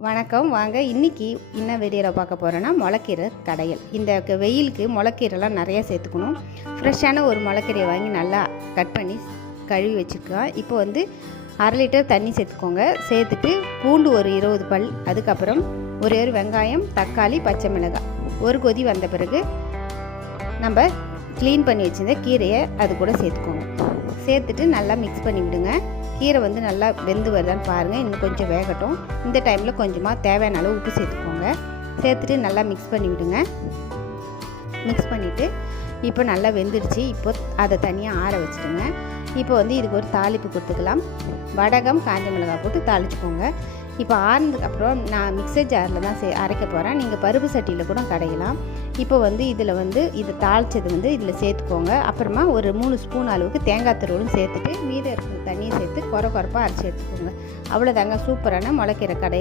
வணக்கம். வாங்க இன்னைக்கு என்ன வீடியோவில் பார்க்க போகிறோன்னா முளைக்கீரை கடையல். இந்த க- வெயிலுக்கு முளைக்கீரைலாம் நிறையா சேர்த்துக்கணும். ஃப்ரெஷ்ஷான ஒரு முளைக்கீரையை வாங்கி நல்லா கட் பண்ணி கழுவி வச்சுருக்கோம் இப்போ வந்து அரை லிட்டர் தண்ணி சேர்த்துக்கோங்க. சேர்த்துட்டு பூண்டு ஒரு இருபது பல் அதுக்கப்புறம் ஒரே ஒரு வெங்காயம் தக்காளி பச்சை மிளகாய். ஒரு கொதி வந்த பிறகு நம்ம க்ளீன் பண்ணி வச்சுருந்த கீரையை அது கூட சேர்த்துக்கோங்க. சேர்த்துட்டு நல்லா மிக்ஸ் பண்ணி விடுங்க. கீரை வந்து நல்லா வெந்து வருதான்னு பாருங்கள் இன்னும் கொஞ்சம் வேகட்டும். இந்த டைமில் கொஞ்சமாக தேவையான அளவு உப்பு சேர்த்துக்கோங்க. சேர்த்துட்டு நல்லா மிக்ஸ் பண்ணி விடுங்க. மிக்ஸ் பண்ணிவிட்டு இப்போ நல்லா வெந்துடுச்சு. இப்போ அதை தனியாக ஆற வச்சுடுங்க. இப்போ வந்து இதுக்கு ஒரு தாளிப்பு கொடுத்துக்கலாம். வடகம் காஞ்ச மிளகாய் போட்டு தாளிச்சுக்கோங்க. இப்போ ஆறுனதுக்கப்புறம் நான் மிக்சர் ஜாரில் தான் சே அரைக்க போகிறேன் நீங்கள் பருப்பு சட்டியில் கூட கடையலாம். இப்போ வந்து இதில் வந்து இதை தாளித்தது வந்து இதில் சேர்த்துக்கோங்க. அப்புறமா ஒரு மூணு ஸ்பூன் அளவுக்கு தேங்காய் திருவலும் சேர்த்துட்டு மீதம் இருக்கிற தண்ணியை சேர்த்து குறை குறைப்பாக அரைச்சி எடுத்துக்கோங்க. அவ்வளோதாங்க சூப்பரான முளைக்கிற கடையில்